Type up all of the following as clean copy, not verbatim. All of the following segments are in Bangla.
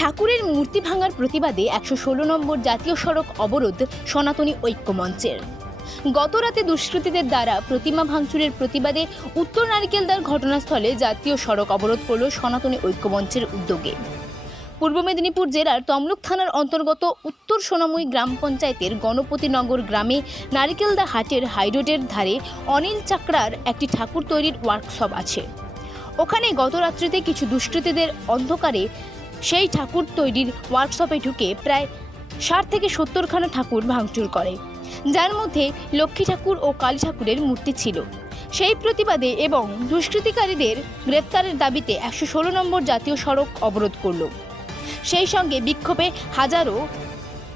ঠাকুরের মূর্তি ভাঙার প্রতিবাদে ১১৬ নম্বর জাতীয় সড়ক অবরোধ সনাতনী ঐক্য মঞ্চের। গতরাতে দুষ্কৃতীদের দ্বারা প্রতিমা ভাঙচুরের প্রতিবাদে উত্তর নারিকেলদার ঘটনাস্থলে জাতীয় সড়ক অবরোধ করল সনাতনী ঐক্য মঞ্চের উদ্যোগে। পূর্ব মেদিনীপুর জেলার তমলুক থানার অন্তর্গত উত্তর সোনামুই গ্রাম পঞ্চায়েতের গণপতিনগর গ্রামে নারিকেলদা হাটের হাইরোডের ধারে অনিল চাকরার একটি ঠাকুর তৈরির ওয়ার্কশপ আছে। ওখানে গত রাত্রিতে কিছু দুষ্কৃতীদের অন্ধকারে সেই ঠাকুর তৈরির ওয়ার্কশপে ঢুকে প্রায় ৬০ থেকে ৭০ খানা ঠাকুর ভাঙচুর করে, যার মধ্যে লক্ষ্মী ঠাকুর ও কালী ঠাকুরের মূর্তি ছিল। সেই প্রতিবাদে এবং দুষ্কৃতিকারীদের গ্রেফতারের দাবিতে ১১৬ নম্বর জাতীয় সড়ক অবরোধ করল। সেই সঙ্গে বিক্ষোভে হাজারো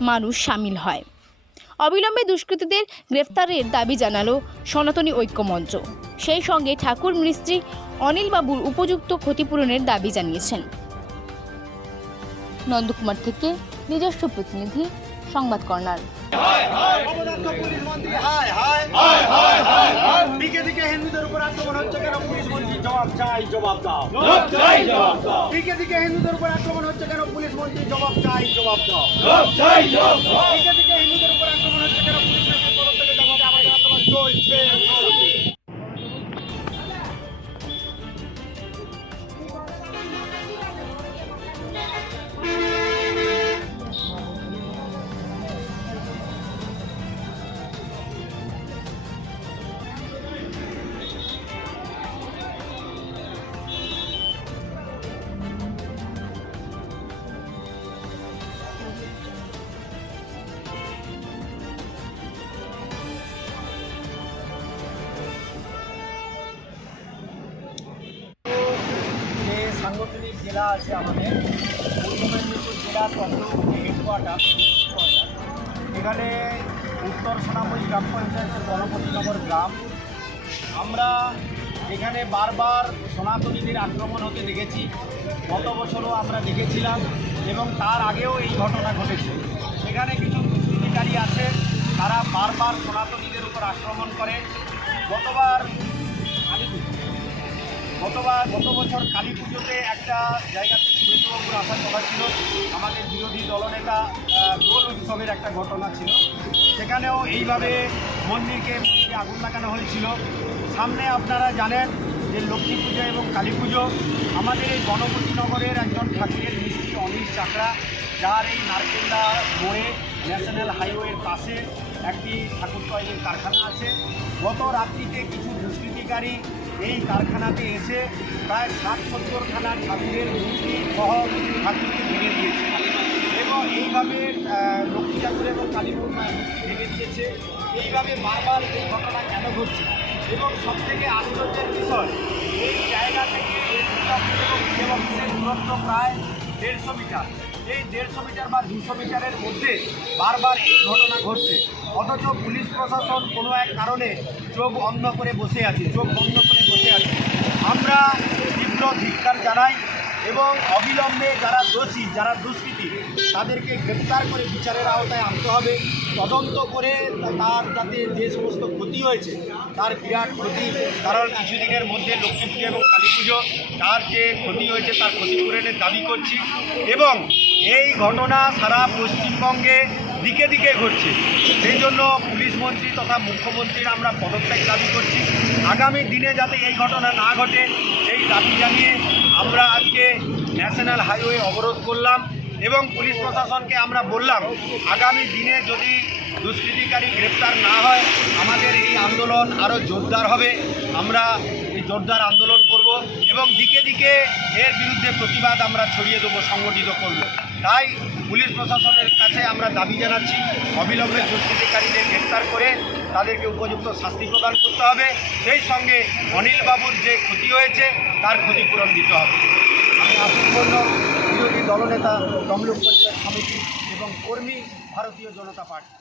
মানুষ সামিল হয়। অবিলম্বে দুষ্কৃতীদের গ্রেফতারের দাবি জানালো সনাতনী ঐক্য মঞ্চ। সেই সঙ্গে ঠাকুর মিস্ত্রি অনিল বাবুর উপযুক্ত ক্ষতিপূরণের দাবি জানিয়েছেন। নন্দকুমার থেকে নিজস্ব প্রতিনিধি, সংবাদ কর্নার। হিন্দুদের উপর আক্রমণ হচ্ছে কেন? পুলিশ মন্ত্রী জবাব চাই, জবাব দাও। দিকে দিকে হিন্দুদের উপর আক্রমণ হচ্ছে কেন? পুলিশ মন্ত্রী জবাব চাই, জবাব দাও। দিকে দিকে হিন্দুদের উপর আক্রমণ হচ্ছে কেন? পুলিশ মন্ত্রীর তরফ থেকে জবাব দাও। আমাদের আক্রমণ চলছে। সাংগঠনিক জেলা আছে আমাদের পূর্ব মেদিনীপুর জেলার তমলুক হেডকোয়ার্টার। এখানে উত্তর সোনামুই গ্রাম পঞ্চায়েতের গণপতিনগর গ্রাম। আমরা এখানে বারবার সনাতনীদের আক্রমণ হতে দেখেছি। গত বছরও আমরা দেখেছিলাম এবং তার আগেও এই ঘটনা ঘটেছে। এখানে কিছু দুষ্কৃতিকারী আছে, তারা বারবার সনাতনীদের উপর আক্রমণ করে। গত বছর কালী পুজোতে একটা জায়গাতে শুভেন্দুবাবুর আসার কথা ছিল। আমাদের বিরোধী দলনেতা দোল উৎসবের একটা ঘটনা ছিল, সেখানেও এইভাবে মন্দিরকে আগুন লাগানো হয়েছিল। সামনে আপনারা জানেন যে লক্ষ্মী পুজো এবং কালী পুজো। আমাদের এই গণপতিনগরের একজন ঠাকুরের মিস্ত্রি অনিল চাকরা, যার এই নারকেলদা মোড়ে ন্যাশনাল হাইওয়ের পাশে একটি ঠাকুর তৈরির কারখানা আছে। গত রাত্রিতে কিছু দুষ্কৃতিকারী এই কারখানাতে এসে প্রায় ৬০-৭০ খানা ঠাকুরের মূর্তি সহ ঠাকুরকে ভেঙে দিয়েছে এবং এইভাবে লক্ষ্মী ঠাকুর এবং কালী মূর্তি ভেঙে দিয়েছে। এইভাবে বারবার এই ঘটনা কেন ঘটছে? এবং সবথেকে আশ্চর্যের বিষয়, এই জায়গা থেকে এই অফিসের দূরত্ব প্রায় ১৫০ মিটার। এই ১৫০ মিটার বা ২০০ মিটারের মধ্যে বারবার এই ঘটনা ঘটছে, অথচ পুলিশ প্রশাসন কোনো এক কারণে চোখ বন্ধ করে বসে আছে। আমরা তীব্র ধিক্কার জানাই এবং অবিলম্বে যারা দোষী, যারা দুষ্কৃতী, তাদেরকে গ্রেপ্তার করে বিচারের আওতায় আনতে হবে। তদন্ত করে তার যাতে যে সমস্ত ক্ষতি হয়েছে তার বিরাট ক্ষতি, কারণ কিছুদিনের মধ্যে লক্ষ্মী পুজো এবং কালী পুজো, তার যে ক্ষতি হয়েছে তার ক্ষতিপূরণের দাবি করছি। এবং এই ঘটনা সারা পশ্চিমবঙ্গে দিকে দিকে ঘটছে, সেই জন্য পুলিশ মন্ত্রী তথা মুখ্যমন্ত্রীর আমরা পদত্যাগ দাবি করছি। আগামী দিনে যাতে এই ঘটনা না ঘটে সেই দাবি জানিয়ে আমরা আজকে ন্যাশনাল হাইওয়ে অবরোধ করলাম এবং পুলিশ প্রশাসনকে আমরা বললাম আগামী দিনে যদি দুষ্কৃতিকারী গ্রেপ্তার না হয় আমাদের এই আন্দোলন আরও জোরদার হবে। আমরা এই জোরদার আন্দোলন করব এবং দিকে দিকে এর বিরুদ্ধে প্রতিবাদ আমরা ছড়িয়ে দেবো, সংগঠিত করব। তাই পুলিশ প্রশাসনের কাছে আমরা দাবি জানাচ্ছি অবিলম্বে দুষ্কৃতিকারীদের গ্রেপ্তার করে তাদেরকে উপযুক্ত শাস্তি প্রদান করতে হবে। সেই সঙ্গে অনিল বাবুর যে ক্ষতি হয়েছে তার ক্ষতিপূরণ দিতে হবে। আমি আশিস মণ্ডল, বিরোধী দলনেতা, তমলুক পঞ্চায়েত সমিতি এবং কর্মী, ভারতীয় জনতা পার্টি।